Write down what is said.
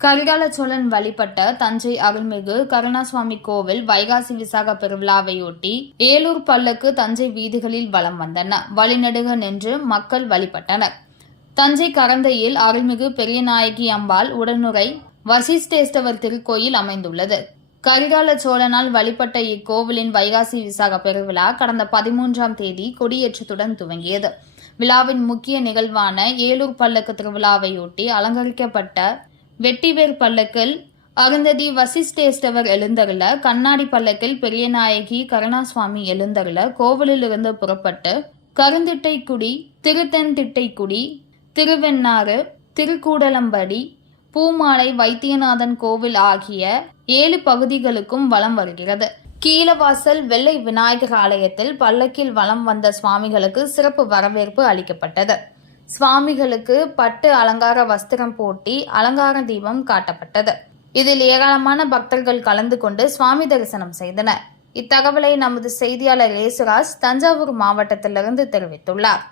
கரிகால சோழன் வழிபட்ட தஞ்சை அருள்மிகு கருணாசுவாமி கோவில் வைகாசி விசாக பெருவிழாவையொட்டி ஏலூர் பல்லக்கு தஞ்சை வீதிகளில் வலம் வந்தன. வழிநடுக நின்று மக்கள் வழிபட்டனர். தஞ்சை கரந்தையில் அருள்மிகு பெரியநாயகி அம்பாள் உடனுரை வசிஷ்டேஸ்தவர் திருக்கோயில் அமைந்துள்ளது. கரிகால சோழனால் வழிபட்ட இக்கோவிலின் வைகாசி விசாக பெருவிழா கடந்த பதிமூன்றாம் தேதி கொடியேற்றத்துடன் துவங்கியது. விழாவின் முக்கிய நிகழ்வான ஏலூர் பல்லக்கு திருவிழாவையொட்டி அலங்கரிக்கப்பட்ட வெட்டிவேர் பல்லக்கில் அருந்ததி வசிஷ்டேஷ்டவர் எழுந்தருள கண்ணாடி பல்லக்கில் பெரியநாயகி கருணாசுவாமி எழுந்தருள கோவிலிலிருந்து புறப்பட்டு கருந்திட்டைக்குடி திருத்தென்திட்டைக்குடி திருவெண்ணாறு திருக்கூடலம்படி பூமாலை வைத்தியநாதன் கோவில் ஆகிய ஏழு பகுதிகளுக்கும் வலம் வருகிறது. கீழவாசல் வெள்ளை விநாயகர் ஆலயத்தில் பல்லக்கில் வலம் வந்த சுவாமிகளுக்கு சிறப்பு வரவேற்பு அளிக்கப்பட்டது. சுவாமிகளுக்கு பட்டு அலங்கார வஸ்திரம் போட்டி அலங்கார தீபம் காட்டப்பட்டது. இதில் ஏராளமான பக்தர்கள் கலந்து கொண்டு சுவாமி தரிசனம் செய்தனர். இத்தகவலை நமது செய்தியாளர் ஏசுராஜ் தஞ்சாவூர் மாவட்டத்திலிருந்து தெரிவித்துள்ளார்.